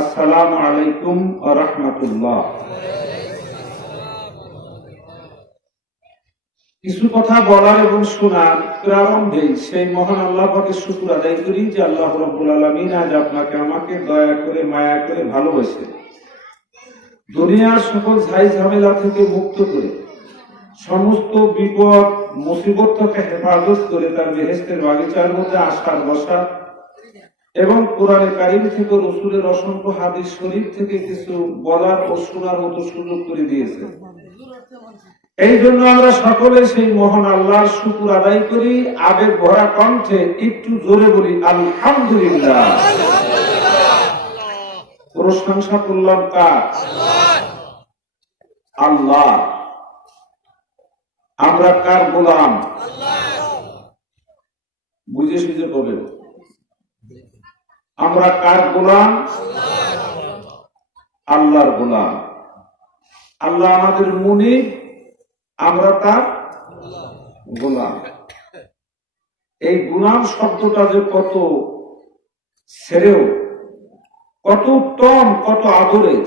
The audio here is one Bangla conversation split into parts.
আসসালামু আলাইকুম ওয়া রাহমাতুল্লাহ। কিছু কথা বলার এবং শোনার প্রারম্ভে সেই মহান আল্লাহ পাকের শুকর আদায় করি যে আল্লাহ রাব্বুল আলামিন আজ আপনাকে আমাকে দয়া করে মায়া করে ভালোবেসে দুনিয়ার সকল ঝাই ঝামেলা থেকে মুক্ত করে সমস্ত বিপদ মুসিবত থেকে হেফাজত করে তার বেহেশতের বাগিচার মধ্যে আসার বসা এবং কোরআনে কারিম থেকে রাসূলের অসংখ্য হাদিস শরীফ থেকে কিছু বলার ও শোনার মতো সুযোগ করে দিয়েছে। এই জন্য আমরা সকলে সেই মহান আল্লাহর শুকর আদায় করি, আবেগ ভরা কণ্ঠে একটু জোরে বলি আলহামদুলিল্লাহ। প্রশংসা করলাম কার? আল্লাহ। আমরা কার গোলাম? বুঝে সুঝে বলবেন, আমরা কার গোলাম? আল্লাহর গোলাম। আল্লাহ আমাদের মুনিব, আমরা তার গোলাম। এই গোলাম শব্দটা যে কত শ্রেয়, কত উত্তম, কত আদরের,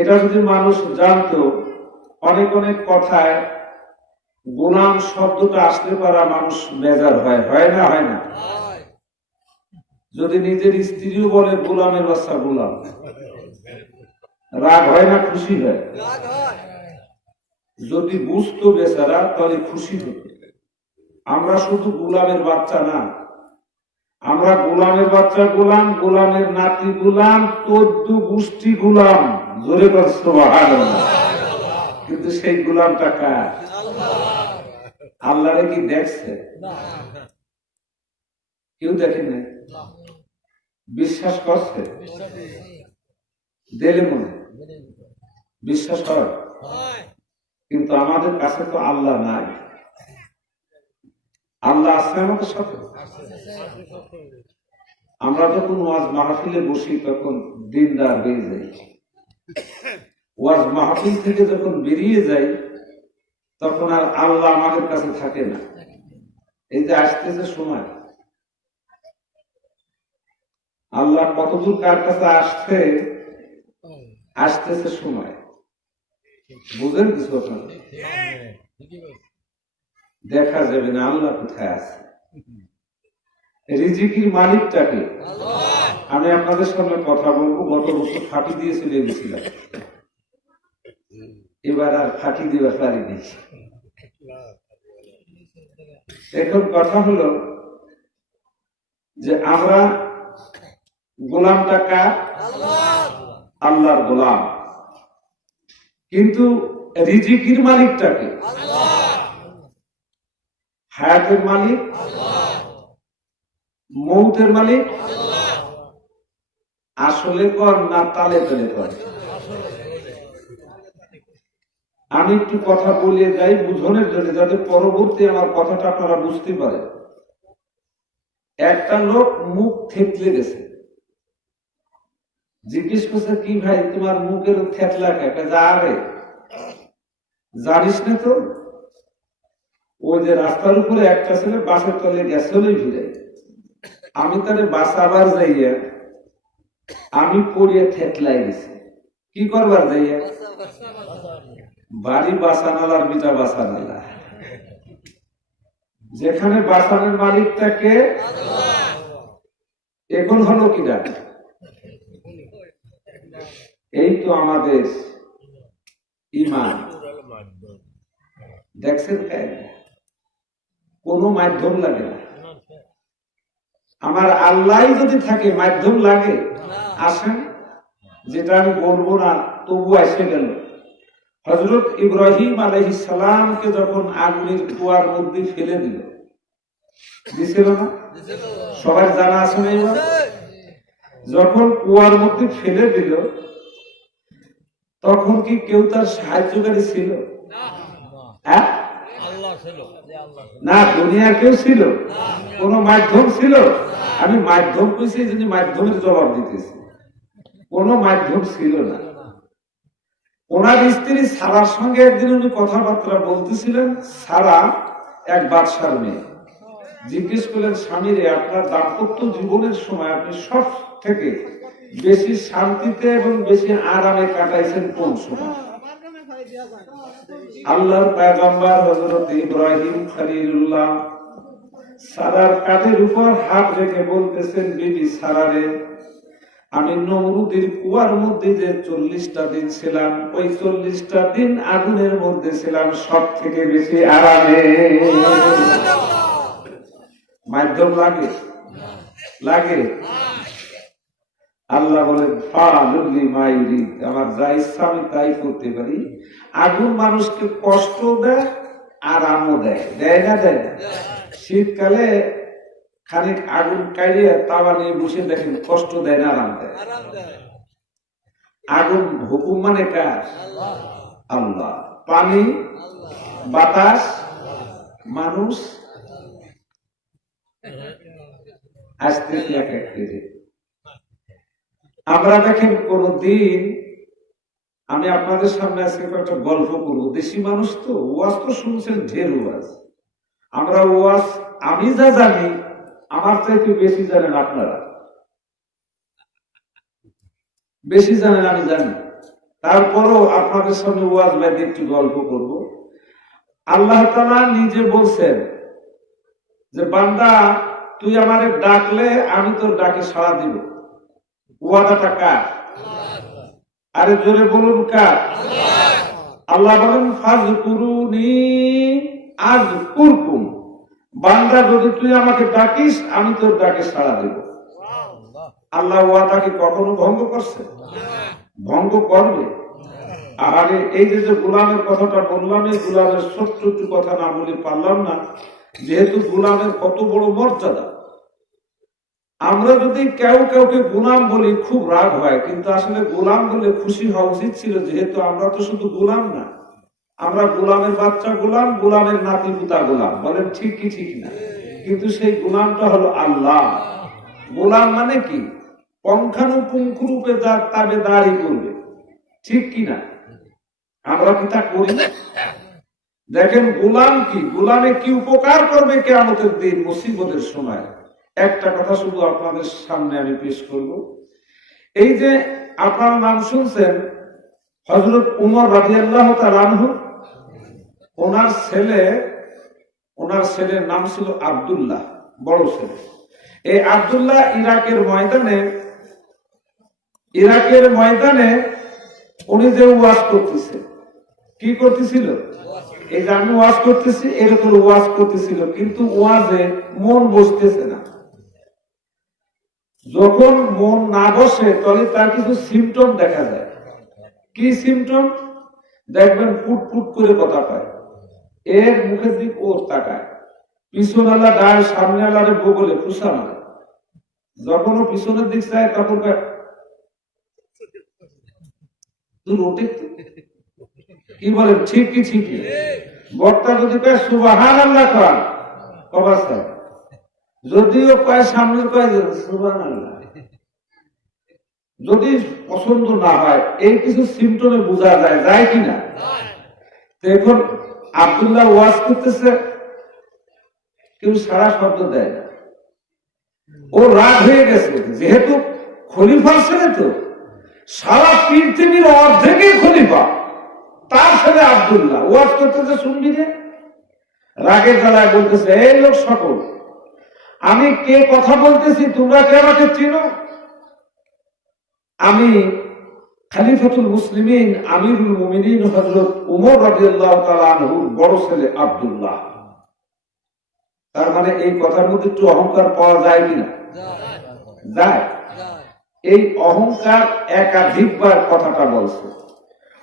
এটা যদি মানুষ জানতো, অনেক অনেক কথায় গোলাম শব্দটা আসতে পারা মানুষ বেজার হয়, হয় না? হয় না? যদি নিজের স্ত্রীও বলে গোলামের বাচ্চা গোলাম, রাগ হয় না? খুশি হয়? যদি বুঝতো বেচারা তাহলে খুশি হতো। আমরা শুধু গোলামের বাচ্চা না, আমরা গোলামের বাচ্চা গোলাম, গোলামের নাতি গোলাম, 14 গোষ্ঠী গোলাম। জোরে বল সুবহানাল্লাহ। কিন্তু সেই গোলামটা কার? আল্লাহরে কি দেখছে? কেউ দেখে নাই। বিশ্বাস করছে? দিলে মনে বিশ্বাস হয়, কিন্তু আমাদের কাছে তো আল্লাহ নাই। আল্লাহ আছে আমাদের সাথে। আমরা যখন ওয়াজ মাহফিলে বসি তখন দিনদার হয়ে যাই, ওয়াজ মাহফিল থেকে যখন বেরিয়ে যাই তখন আর আল্লাহ আমাদের কাছে থাকে না। এই যে আসতেছে সময়, আল্লাহ কতদূর কার কাছে আসতেছে সময়, বুঝেন কিছু? দেখা যাবে না আল্লাহ কোথায় আছে। রিজিকের মালিকটাকে আমি আপনাদের সামনে কথা বলবো। গত বছর ফাঁকি দিয়ে চলে গেছিলাম, এবার আর ফাঁকি দেওয়ার পারিনি। এখন কথা হলো যে আমরা গোলামটা কার? আল্লাহর গোলাম। কিন্তু রিজিকের মালিকটাকে, হায়াতের মালিক, মৌতের মালিক আসলে কর না তালে তালে কর? আমি একটু কথা বলে যাই বুঝনের জন্য, যাতে পরবর্তী আমার কথাটা আপনারা বুঝতে পারেন। একটা লোক মুখ থেতলে গেছে, জিজ্ঞেস করছে কি ভাই তোমার মুখের থেতলা কে? আরে জানিস না তো, ওই যে রাস্তার উপরে একটা ছেলে বাসের তলে গেছে ভিড়ে, আমি তারে বাঁচাবার যাইয়া আমি পড়িয়ে থেতলাই গেছি। কি করবার যাইয়া? বাড়ি বাঁচানালার বিটা বাঁচানালা। যেখানে বাঁচানোর মালিকটাকে, এখন হলো কিনা? এই তো আমাদের ঈমান। দেখছেন কোনো মাধ্যম লাগে না। আমার আল্লাহ যদি থাকে মাধ্যম লাগে? আসেন, যেটা আমি বলবো না তবু এসে গেল। হযরত ইব্রাহিম আলাইহিস সালামকে যখন আগুনের কুয়ার মধ্যে ফেলে দিছিল না? সবার জানা আছে না? এবার যখন কুয়ার মধ্যে ফেলে দিল তখন কি কেউ তার সাহায্যকারী ছিল? না, দুনিয়ার কেউ ছিল? কোন মাধ্যম ছিল? আমি মাধ্যম কইছি, এই জন্য মাধ্যমের জবাব দিতেছি। কোন মাধ্যম ছিল না। ওনার স্ত্রী সারার সঙ্গে একদিন উনি কথাবার্তা বলতেছিলেন। সারা এক বাদশার মেয়ে। জিজ্ঞেস করলেন, স্বামী রে, আপনার দাম্পত্য জীবনের সময় আপনি সব থেকে বেশি শান্তিতে এবং বেশি আরামে কাটাইছেন কোন সময়? আল্লাহর পয়গম্বর হযরত ইব্রাহিম খলিলুল্লাহ সারার কাঁধের উপর হাত রেখে বলতেছেন, বিবি সারারে, আমি নমরুদের কুয়ার মধ্যে যে 40টা দিন ছিলাম, ওই 40টা দিন আগুনের মধ্যে ছিলাম সব থেকে বেশি আরামে। মাধ্যম লাগে লাগে আল্লাহ বলেন, আমার যা ইচ্ছা আমি তাই করতে পারি। আগুন মানুষকে কষ্ট দেয়, আরামও দেয়, দেয় না দেয় না? শীতকালে খানিক আগুন কাইড়ে তাওয়া নিয়ে বসে দেখেন, কষ্ট দেয় না আরাম দেয়? আগুন হুকুম মানে কার? আল্লাহ। পানি, বাতাস, মানুষ আসতেছে এক এক করে। আমরা দেখেন কোনদিন, আমি আপনাদের সামনে আজকে একটা গল্প করবো। দেশি মানুষ তো, ওয়াজ তো শুনছেন ঢের ওয়াজ। আমরা ওয়াজ, আমি যা জানি আমার চাইতে বেশি জানেন আপনারা, বেশি জানেন আমি জানি। তারপরও আপনাদের সামনে ওয়াজ বাদ একটু গল্প করব। আল্লাহ তাআলা নিজে বলছেন যে, বান্দা তুই আমারে ডাকলে আমি তোর ডাকে সাড়া দিব। ওয়াদাটা কার? আরে জোরে বলুন কার? আল্লাহ বলেন, ফাযকুরুনি আযকুরকুম, বান্দা যদি তুই আমাকে ডাকিস আমি তোর ডাকে সাড়া দেব। আল্লাহ ওয়াদাকে কখনো ভঙ্গ করছে? ভঙ্গ করবে? আর এই যে গোলামের কথাটা বললাম, এই গোলামের ছোট্ট একটু কথা না বলে পারলাম না, যেহেতু গোলামের কত বড় মর্যাদা। আমরা যদি কেউ কাউকে গোলাম বলি খুব রাগ হয়, কিন্তু আসলে গোলাম বলে খুশি হওয়া উচিত ছিল, যেহেতু আমরা তো শুধু গোলাম না, আমরা গোলামের বাচ্চা গোলাম, গোলামের নাতি পুতা গোলাম। বলেন ঠিক কি ঠিক না? কিন্তু সেই গোলামটা হলো আল্লাহ। গোলাম মানে কি? পঙ্খানুপুঙ্খ রূপে যার তাবেদারি করবে, ঠিক কি না? আমরা কি তা করি? দেখেন গোলাম কি, গোলামে কি উপকার করবে কিয়ামতের দিন, মুসিবতের সময়। একটা কথা শুধু আপনাদের সামনে আমি পেশ করব। এই যে আপনার নাম শুনছেন হযরত উমর রাদিয়াল্লাহু তাআলা আনহু, ওনার ছেলের নাম ছিল আব্দুল্লাহ, বড় ছেলে। এই আব্দুল্লাহ ইরাকের ময়দানে উনি যে ওয়াজ করতেছে, কি করতেছিল? এই যে আমি ওয়াজ করতেছি এরকম ওয়াজ করতেছিল, কিন্তু ওয়াজে মন বসতেছে না। যখন মন না বসে তাহলে তার কিছু সিমটম দেখা যায়। কি সিমটম? দেখবেন ফুটফুট করে কথা পায়, এর মুখের দিক ওর তাকায়, পিছন আলা ডায়, সামনে আলারে বগলে খুশা মারে। যখন ও পিছনের দিক চায় তখন কি বলেন ঠিক কি ঠিক? বক্তা যদি কয় সুবহানাল্লাহ কয়, কবা চায়, যদিও কয় সামনের কয় সুবহানাল্লাহ। যদি পছন্দ না হয়, এই কিছু সিমটমে বোঝা যায় কিনা? এখন আব্দুল্লাহ ওয়াজ করতেছে, কেউ সারা শব্দ দেয় না। ও রাগ হয়ে গেছে, যেহেতু খলিফার ছেলে, তো সারা পৃথিবীর অর্ধেকই খলিফা, তার ছেলে আব্দুল্লাহ ওয়াজ করতেছে, শুনবি রে? রাগের জ্বালায় বলতেছে, এই লোক সকল, আমি কে কথা বলতেছি, তোমরা কে আমাকে চিনো? আমি খলিফাতুল মুসলিমিন, আমিরুল মুমিনিন হযরত উমর রাদিয়াল্লাহু তাআলা আনহুর বড় ছেলে আব্দুল্লাহ। তার মানে এই কথার মধ্যে একটু অহংকার পাওয়া যায় কিনা? যায়। এই অহংকার একাধিকবার কথাটা বলছে।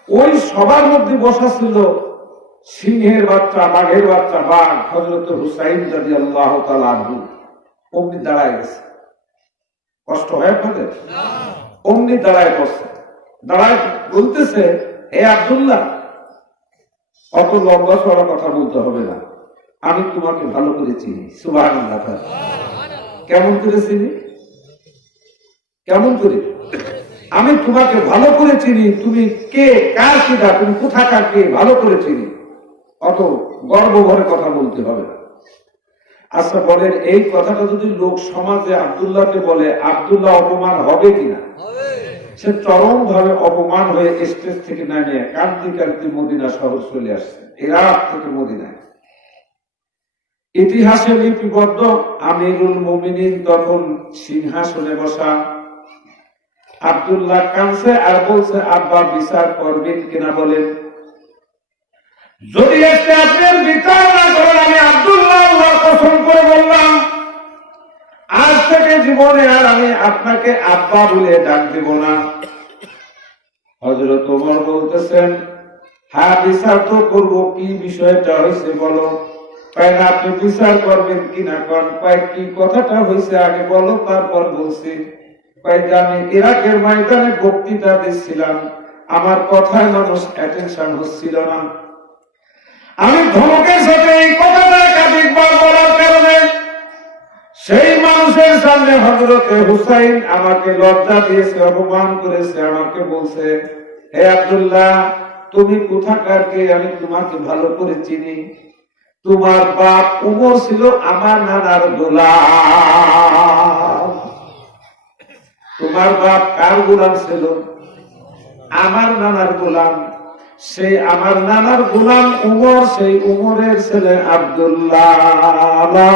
ওই সবার মধ্যে বসা ছিল সিংহের বাচ্চা, বাঘের বাচ্চা, বাঘ হযরত হুসাইন রাদিয়াল্লাহু তাআলা আনহু। অমনি দাঁড়ায় গেছে। কষ্ট হয় আপনাদের? অমনি দাঁড়ায় বসছে, দাঁড়ায় বলতেছে, হে আব্দুল্লাহ, অত লম্বা চড়া কথা বলতে হবে না, আমি তোমাকে ভালো করে চিনি। সুবহানাল্লাহ। কেমন করে চিনি? কেমন করে? আমি তোমাকে ভালো করে চিনি, তুমি কে, কার কিনা, তুমি কোথাকার কে, ভালো করে চিনি। অত গর্ব ভরে কথা বলতে হবে না। আচ্ছা বলেন, এই কথাটা যদি লোক সমাজে আব্দুল্লাহকে বলে, আব্দুল্লাহ অপমান হবে কিনা? সে চরম ভাবে অপমান হয়ে স্টেজ থেকে নামে কান্তি কান্তি মদিনা শহর চলে আসছে, ইরাক থেকে মদিনায়। ইতিহাসে লিপিবদ্ধ আমিরুল মুমিনিন তখন সিংহাসনে বসা। আব্দুল্লাহ কানছে আর বলছে, আব্বা বিচার করবেন কিনা বলেন। যদি আজকে আপনার বিচার না করেন, আমি আব্দুল্লাহ আল্লাহর কসম করে বললাম, আজ থেকে জীবনে আর আমি আপনাকে আব্বা বলে ডাক দেব না। হযরত ওমর বলতেছেন, হ্যাঁ বিচার তো করবো, কি বিষয়টা হয়েছে বলো। তাই না, আপনি বিচার করবেন কিনা কন। কি কথাটা হয়েছে আগে বলো, তারপর বলছি। আমি ইরাকের ময়দানে বক্তৃতা দিচ্ছিলাম, আমার কথায় মানুষ অ্যাটেনশন হচ্ছিল না। আমি ধমকের সাথে এই কথাটা একাধিকবার বলার কারণে সেই মানুষের সামনে হযরতে হুসাইন আমাকে লজ্জা দিয়েছে, অপমান করেছে। আমাকে বলছে, হে আব্দুল্লাহ, তুমি কোথাকার কে? আমি তোমাকে ভালো করে চিনি। তোমার বাপ উমর ছিল আমার নানার গোলাম। তোমার বাপ কার গোলাম ছিল? আমার নানার গোলাম। সেই আমার নানার গোলাম উমর, সেই উমরের ছেলে আব্দুল্লাহ। লা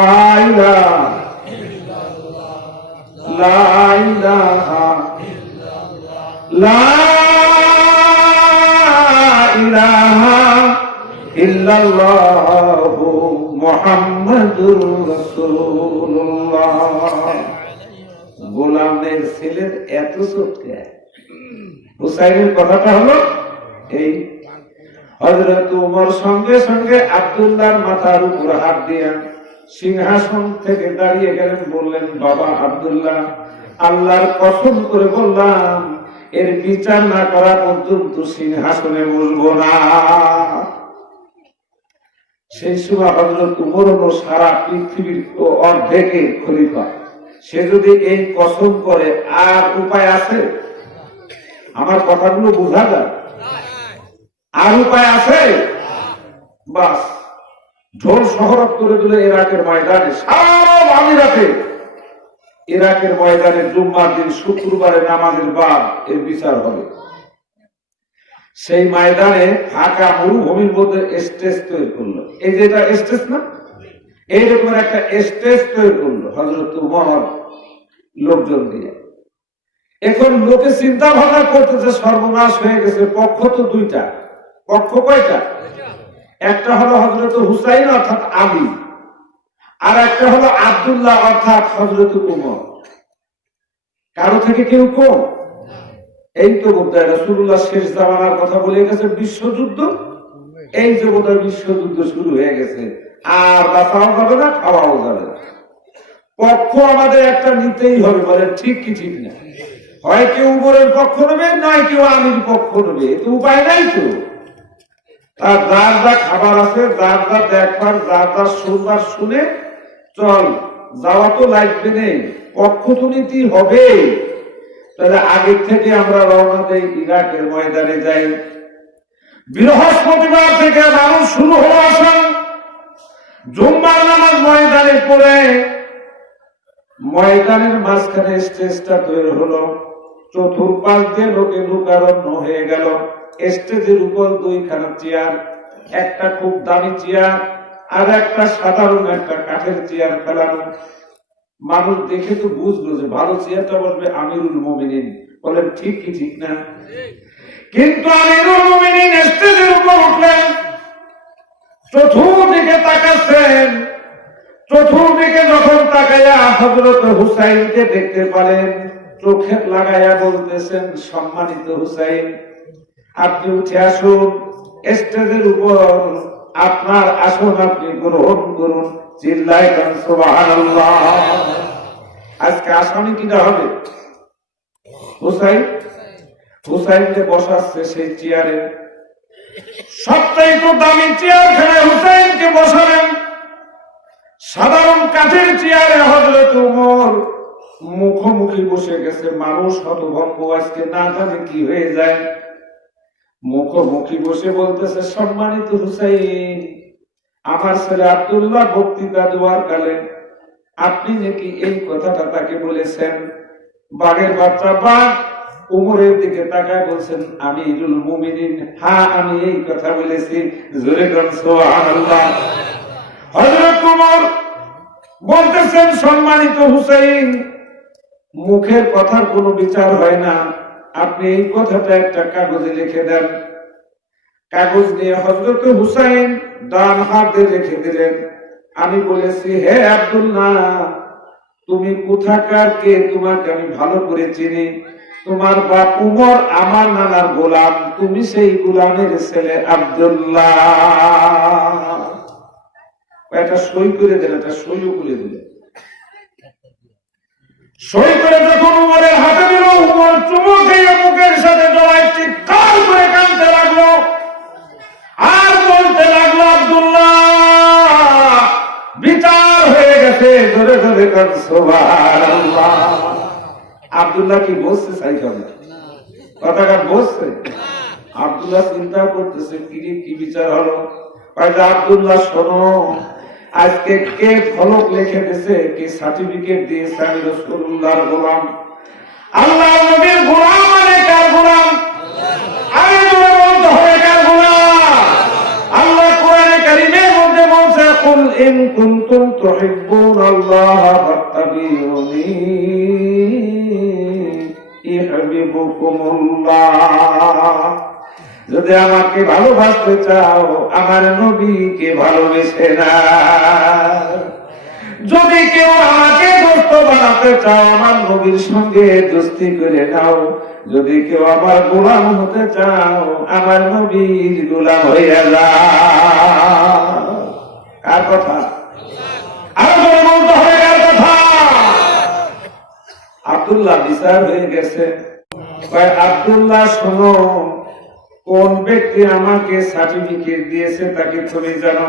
ইলাহা ইল্লাল্লাহু মুহাম্মাদুর রাসূলুল্লাহ। গোলামের ছেলের এত চটকা। হুসাইনের কথাটা হলো এই। হযরত ওমর সঙ্গে সঙ্গে আব্দুল্লাহর মাথার উপর হাত দিয়ে সিংহাসন থেকে দাঁড়িয়ে গেলেন, বললেন, বাবা আব্দুল্লাহ, আল্লাহর কসম করে বললাম, এর বিচার না করা পর্যন্ত সিংহাসনে বসবো না। সেই সময় হযরত ওমর হলো সারা পৃথিবীর অর্ধেকের খলিফা। সে যদি এই কসম করে, আর উপায় আছে? আমার কথাগুলো বোঝা যায়? আর উপায় আছে? বাস ঢোল শহরত করে দিলে ইরাকের ময়দানে, সারা আমিরাতে ইরাকের ময়দানে জুম্মার দিন শুক্রবারে নামাজের বাদ এর বিচার হবে। সেই ময়দানে ফাঁকা মরুভূমির মধ্যে স্টেজ তৈরি করলো। এই যে এটা স্টেজ না, এইরকম একটা স্টেজ তৈরি করলো হযরত ওমর লোকজন দিয়ে। এখন লোকে চিন্তা ভাবনা করতেছে, সর্বনাশ হয়ে গেছে। পক্ষ তো দুইটা। পক্ষ কয়টা? একটা হলো হযরত হুসাইন অর্থাৎ আলী, আর একটা হলো আব্দুল্লাহ অর্থাৎ হযরত ওমর। কারো থেকে কেউ কম? এই তো বোধহয় রাসূলুল্লাহ শেষ জামানার কথা বলে গেছে, বিশ্বযুদ্ধ। এই যে বোধহয় বিশ্বযুদ্ধ শুরু হয়ে গেছে, আর বাঁচাও যাবে না, খাওয়াও যাবে না। পক্ষ আমাদের একটা নিতেই হবে, বলে ঠিক কি ঠিক না? হয় কেউ ওমরের পক্ষ নেবে, নয় কেউ আলীর পক্ষ নেবে। তো উপায় নাই তো। তার যার যা খাবার আছে, যার যা দেখবার, যার যা শুনবার শুনে চল, যাওয়া তো লাগবে নেই, পক্ষ তো নিতেই হবে। তাহলে আগের থেকে আমরা রওনা দেই, ইরাকের ময়দানে যাই। বৃহস্পতিবার থেকে মানুষ শুরু হলো আসা। জুম্মার নামাজ ময়দানে পড়ে ময়দানের মাঝখানে স্টেজটা তৈরি হলো। চতুর্পাশ দিয়ে লোকে লোকারণ্য হয়ে গেল। স্টেজের উপর দুইখানা চেয়ার, একটা খুব দামি চেয়ার আর একটা সাধারণ একটা কাঠের চেয়ার ফেলানো। মানুষ দেখে তো বুঝলো যে ভালো চেয়ারটা বসবে আমিরুল মুমিনিন। বলেন ঠিক কি ঠিক না? কিন্তু আমিরুল মুমিনিন স্টেজের উপর উঠলেন, চতুর্দিকে তাকাচ্ছেন। চতুর্দিকে যখন তাকাইয়া হযরত হুসাইনকে দেখতে পারেন, চোখে লাগাইয়া বলতেছেন, সম্মানিত হুসাইন, আপনি উঠে আসুন, স্টেজের উপর আপনার আসন আপনি গ্রহণ করুন। চিল্লায় সুবহানাল্লাহ। আজকে আসামি কিনা হবে? হুসাইন। হুসাইনকে বসাচ্ছে সেই চেয়ারে, সবচাইতে দামি চেয়ারখানে হুসাইনকে বসালেন। সাধারণ কাঠের চেয়ারে হযরত ওমর মুখোমুখি বসে গেছে। মানুষ হতভম্ব, আজকে না জানে কি হয়ে যায়। মুখোমুখি বসে বলতেছে, সম্মানিত হুসাইন, আমার ছেলে আব্দুল্লাহ বক্তৃতা দেওয়ার কালে আপনি নাকি এই কথাটা তাকে বলেছেন, বাঘের বাচ্চা বাঘ, উমরের দিকে তাকায় বলছেন, আমিরুল মুমিনিন, হ্যাঁ আমি এই কথা বলেছি। জোরে কোন সুবহানাল্লাহ। হযরত উমর বলতেছেন, সম্মানিত হুসাইন, মুখের কথার কোনো বিচার হয় না, আপনি এই কথাটা একটা কাগজে লিখে দেন। কাগজ নিয়ে হযরত হুসাইন ডান হাতে রেখে দিলেন। আমি বলেছি, হে আব্দুল্লাহ, তুমি কোথাকার কে? তোমাকে আমি ভালো করে চিনি। তোমার বাপ উমর আমার নানার গোলাম, তুমি সেই গোলামের ছেলে আব্দুল্লাহ। এটা সই করে দিল, এটা সইও করে দিল। সই করে যখন উমরের হাতে দিল, উমর চুমু খেয়ে মুখের সাথে জড়ায় চিৎকার করে কাঁদতে লাগলো আর বলতে লাগলো, আব্দুল্লাহ বিচার হয়ে গেছে। ধরে ধরে কান সুবহানাল্লাহ। আব্দুল্লাহ কি বলছে? কথাটা বলছে। আব্দুল্লাহ চিন্তা করতেছে, কি বিচার হলো? আব্দুল্লাহ শোনো, আজকে কে ফলক লিখে দিয়েছে, কে সার্টিফিকেট দিয়েছে আমি রাসূলুল্লাহর গোলাম, আল্লাহর নবীর গোলাম। মানে কার গোলাম? আমি বলতে হবে কার গোলাম? আল্লাহ কোরআনে কারীমের মধ্যে বলছে, কুল ইন কুনতুম তুহিব্বুনাল্লাহ ফাত্তাবিউনি ইউহিব্বুকুমুল্লাহ। যদি আমাকে ভালোবাসতে চাও, আমার নবীকে ভালোবেসে না। যদি কেউ আমাকে দোস্ত বানাতে চাও, আমার নবীর সঙ্গে দোস্তি করে নাও। যদি কেউ আমার গোলাম হতে চাও, আমার নবীর গোলাম হইয়া যাও। কার কথা? আরো বলে বলতে হবে কার কথা? আব্দুল্লাহ বিচার হয়ে গেছে। আব্দুল্লাহ শোনো, কোন ব্যক্তি আমাকে সার্টিফিকেট দিয়েছে তাকে তুমি জানো?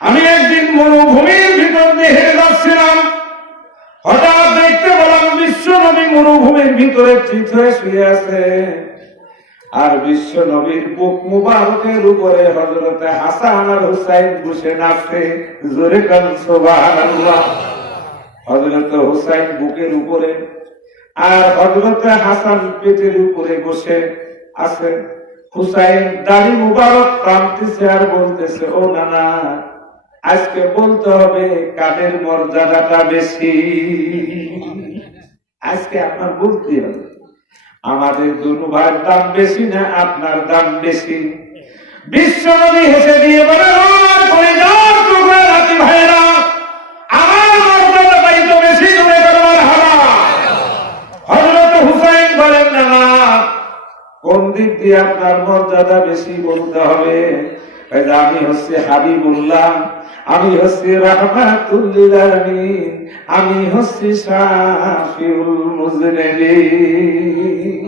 আমি একদিন মরুভূমির ভিতর দিয়ে হেঁটে যাচ্ছিলাম, হঠাৎ দেখতে পেলাম বিশ্ব নবী মরুভূমির ভিতরে চিত হয়ে শুয়ে আছে, আর বিশ্ব নবীর বুক মুবারকের উপরে হযরতে হাসান আর হুসাইন বসে নাচছে। জোরে কান সুবহানাল্লাহ। হযরতে হুসাইন বুকের উপরে আর হযরতে হাসান পেটের উপরে বসে আছে। হুসাইন দাড়ি মুবারক টানতেছে আর বলতেছে, ও নানা, আজকে বলতে হবে কাদের মর্যাদাটা বেশি। আজকে আপনার বলতে হবে, আমাদের দুনু ভাইয়ের দাম বেশি না আপনার দাম বেশি? বিশ্ব নবী হেসে দিয়ে বলে, ভাইয়েরা, আমার মর্যাদাটাই তো বেশি। জোরে করবার হারা। হযরত হুসাইন বলেন, না না, কোন দিক দিয়ে আপনার মর্যাদা বেশি বলতে হবে? আমি হচ্ছি হাবিবুল্লাহ, আমি হচ্ছি রাহমাতুল লিল আলামিন, আমি হচ্ছি শাফিউল মুজনিবিন।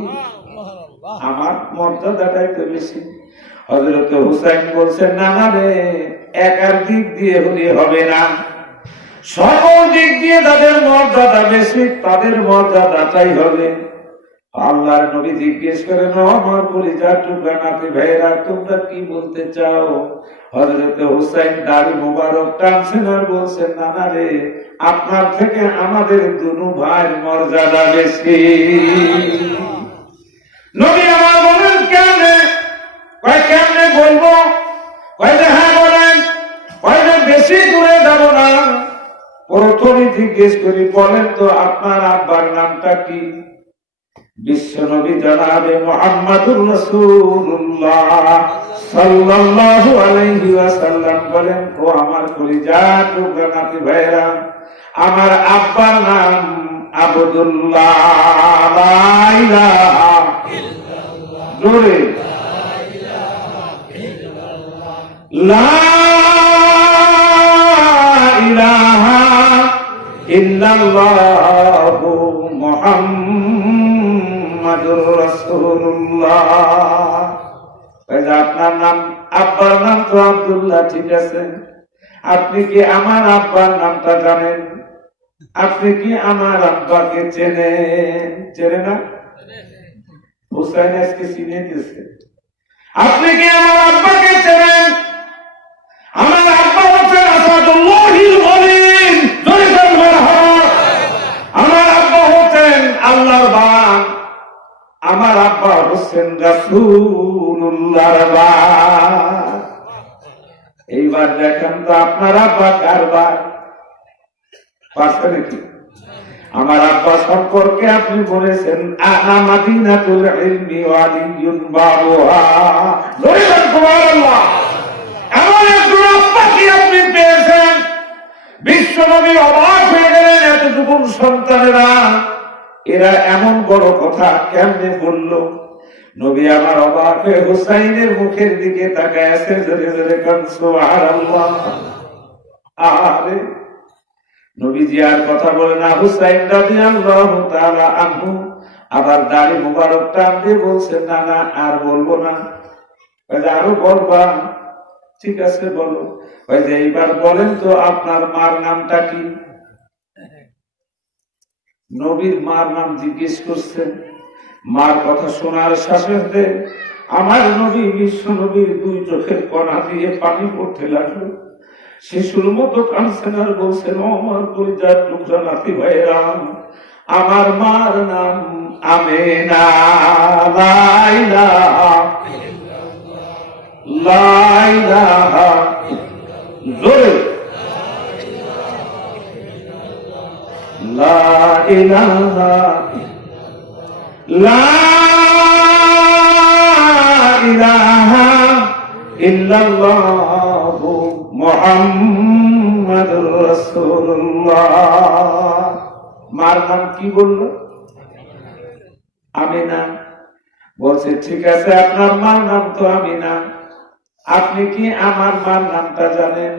আমার মর্যাদাটাই তো বেশি। হযরত হুসাইন বলছেন, না না রে, একার দিক দিয়ে হলে হবে না, সকল দিক দিয়ে তাদের মর্যাদা বেশি, তাদের মর্যাদাটাই হবে। আল্লাহর নবী জিজ্ঞেস করেন, আমার কলিজার টুকরা নাতি ভাইরা, তোমরা কি বলতে চাও? হযরত হুসাইন দাড়ি মুবারক টানছেন আর বলছেন, নানা রে, আপনার থেকে আমাদের দুনু ভাইয়ের মর্যাদা বেশি। নবী আমার বলেন, কেমনে? কেমনে বলবো? হ্যাঁ বলেন। বেশি দূরে যাব না, প্রথমে জিজ্ঞেস করি, বলেন তো আপনার আব্বার নামটা কি? বিশ্ব নবী জনাবে মুহাম্মাদুর রাসূলুল্লাহ সাল্লাল্লাহু আলাইহি ওয়াসাল্লাম বলেন, ও আমার কলিজার টুকরা নাতি ভাইরা, আমার আব্বার নাম আব্দুল্লাহ। লা ইলাহা ইল্লাল্লাহ। জোরে লা ইলাহা ইল্লাল্লাহু মুহাম্মাদুর রাসূলুল্লাহ। আপনার নাম, আব্বার নাম তো আব্দুল্লাহ, ঠিক আছে। আপনি কি আমার আব্বার নামটা জানেন? আপনি কি আমার আব্বাকে চেনেন? চেনে না? হুসাইন আজকে চিনে দিয়েছে। আপনি কি আমার আব্বাকে চেনেন? আমার আব্বা হচ্ছেন আসাদুল্লাহিল গলিল। আমার আব্বা হচ্ছেন আল্লাহর বান, হচ্ছেন রাসূলুল্লাহর ভাই। এইবার দেখেন তো আপনার আব্বা কার ভাই পারছে নাকি? আমার আব্বা সম্পর্কে আপনি বলেছেন আনা মাদিনাতুল ইলমি ওয়া আলিয়ুন বাবুহা। বলেন সুবহানাল্লাহ। এমন একজন আব্বা কি আপনি পেয়েছেন, বিশ্বনবী অবাক হয়ে গেলেন, এতটুকু সন্তানেরা এরা এমন বড় কথা কেমনে বলল? নবী আমার অবাক হয়ে হুসাইনের মুখের দিকে তাকায় আছে, জোরে জোরে কান সুবহানাল্লাহ। আরে নবীজি আর কথা বলে না। হুসাইন রাদিয়াল্লাহু তাআলা আনহু আবার দাড়ি মুবারক টান দিয়ে বলছেন, না না আর বলবো না। আরো বলবা? ঠিক আছে বলো। এইবার বলেন তো আপনার মার নামটা কি? নবীর মার নাম জিজ্ঞেস করছেন। মার কথা শোনার সাথে সাথে আমার নবী বিশ্ব নবীর দুই চোখের কণা দিয়ে পানি পড়তে লাগলো। শিশুর মতো কাঁদছেন আর বলছেন, ও আমার কলিজার টুকরা নাতি ভাইরা, আমার মার নাম আমেনা। লা ইলাহা লা ইলাহা জোরে লা ইলাহা লা ইলাহা ইল্লাল্লাহু মুহাম্মাদুর রাসূলুল্লাহ। মার নাম কি বলল? আমিনা। বলছে ঠিক আছে, আপনার মার নাম তো আমিনা, আপনি কি আমার মার নামটা জানেন?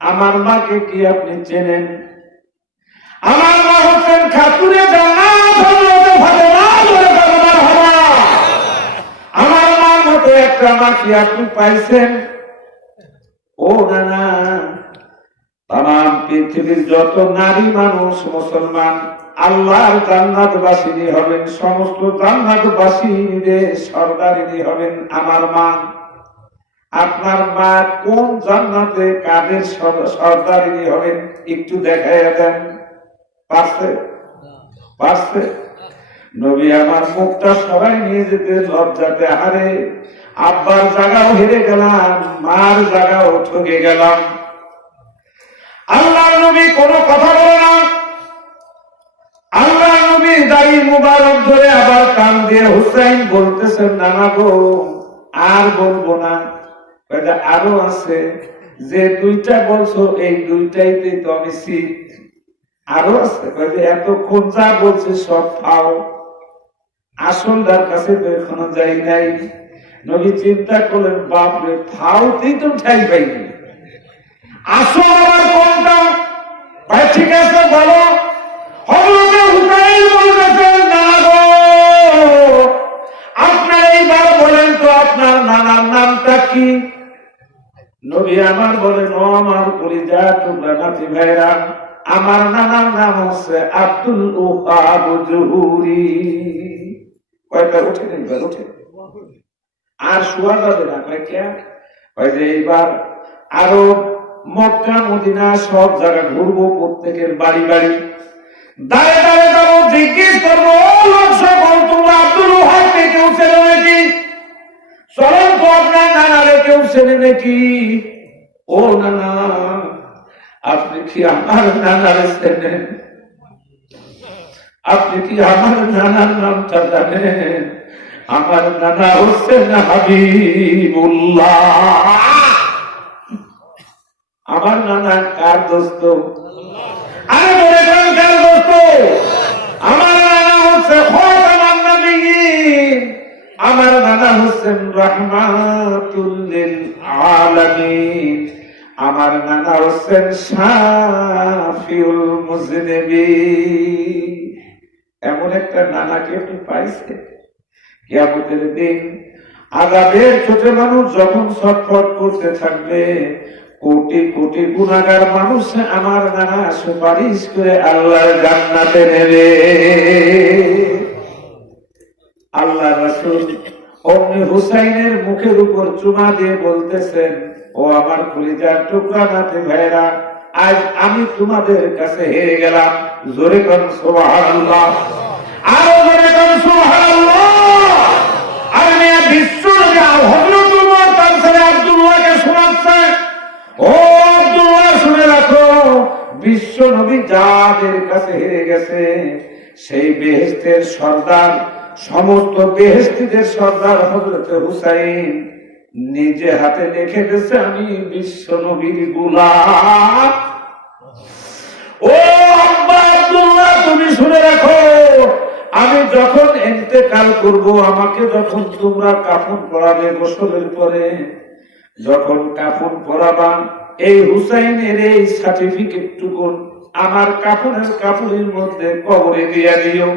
আমার মাকে কি আপনি চেনেন? আমার মা হচ্ছেন খাতুনে জান্নাত হযরত ফাতেমা বলে কারবার হওয়া। আমার মার মতো একটা মা কি আপনি পাইছেন? ও নানা, তাম পৃথিবীর যত নারী মানুষ মুসলমান আল্লাহর জান্নাতবাসিনী হবেন, সমস্ত জান্নাতবাসীদের সরদারিনী হবেন আমার মা। আপনার মা কোন জান্নাতে কাদের সরদারিনী হবেন একটু দেখাইয়া দেন। পারছে? পারছে? নবী আমার মুখটা সবাই নিয়ে যেতে লজ্জাতে, আরে আব্বার জায়গাও হেরে গেলাম, মার জায়গাও ঠকে গেলাম। আল্লাহ নবী কোনো কথা বলে না। আল্লাহ নবী দাড়ি মুবারক ধরে আবার কান দিয়ে হুসাইন বলতেছেন, নানা গো আর বলবো না। আরো আছে, যে দুইটা বলছো এই দুইটাইতে তো আমি শিখ। আরো আছে, এতক্ষণ যা বলছে সব ফাও, আসলদার কাছে তো এখনো যাই নাই। নবী চিন্তা করলেন, বাপরে ফাউতেই তো ঠাই পাইনি, আসল আবার কোনটা? ভাই ঠিক আছে বলো। হযরতে হুসাইন বলতেছেন, নানা গো আপনার এইবার বলেন তো আপনার নানার নামটা কি? নবী আমার বলেন, ও আমার কলিজা টুকরা নাতি ভাইরা, আমার নানার নাম হচ্ছে আব্দুল ওহাব জহুরি। কয়টা উঠে নেই? উঠে আর শোয়া যাবে না। এইবার আরো মক্কা মদিনা সব জায়গা ঘুরবো, প্রত্যেকের বাড়ি বাড়ি দাঁড়ে দাঁড়ে যাবো, জিজ্ঞেস করবো, লোক সকল তোমরা আব্দুল ওহাবকে কেউ চেনে নাকি? চলেন তো আপনার নানারে কেউ চেনে নাকি? ও নানা, আপনি কি আমার নানারে চেনেন? আপনি কি আমার নানার নামটা জানেন? আমার নানা হচ্ছেন হাবিবুল্লাহ। আমার নানা কার দোস্ত? আরে বলে দেন কার দোস্ত? আমার নানা হচ্ছে খাতামুন নবিয়্যিন, আমার নানা হচ্ছেন রাহমাতুল লিল আলামিন, আমার নানা হচ্ছেন শাফিউল মুজনিবিন। এমন একটা নানাকে আপনি পাইছেন? কিয়ামতের দিন আযাবের ছোটে মানুষ যখন ছটফট করতে থাকবে, কোটি কোটি গুনাহগার মানুষ আমার নানা সুপারিশ করে আল্লাহর জান্নাতে নেবে। আল্লাহ রাসূল অমনি হুসাইনের মুখের উপর চুমা দিয়ে বলতেছেন, ও আমার কলিজার টুকরা নাতি ভাইরা, আজ আমি তোমাদের কাছে হেরে গেলাম। জোরে কোন সুবহানাল্লাহ, আরো জোরে কোন সুবহানাল্লাহ। নবী যাদের কাছে হেরে গেছে, সেই বেহেশতের সর্দার, সমস্ত বেহেশতীদের সর্দার হযরত হুসাইন নিজে হাতে লিখে দিয়েছে, আমি বিশ্ব নবীর গোলাম। ও আব্বা আব্দুল্লাহ, তুমি শুনে রাখো, আমি যখন ইন্তেকাল করব, আমাকে যখন তোমরা কাফন পরাবে, গোসলের পরে যখন কাফন পরাবা, এই হুসাইনের এই সার্টিফিকেটটুকু আমার কাফনের কাপড়ের মধ্যে কবরে দিয়ে দিও।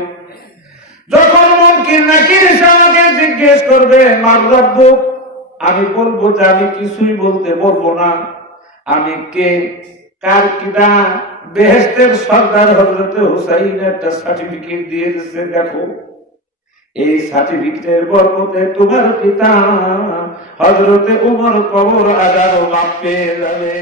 যখন মুনকির নাকির আমাকে জিজ্ঞেস করবে মার রাব্বুক, আমি বলবো যে আমি কিছুই বলতে বলবো না, আমি কে, কার কিনা, বেহেশতের সর্দার হযরত হুসাইন একটা সার্টিফিকেট দিয়ে দিয়েছে, দেখো এই সার্টিফিকেটের বরকতে তোমার পিতা হযরতে উমর কবর আজাব মাফ পেয়ে যাবে।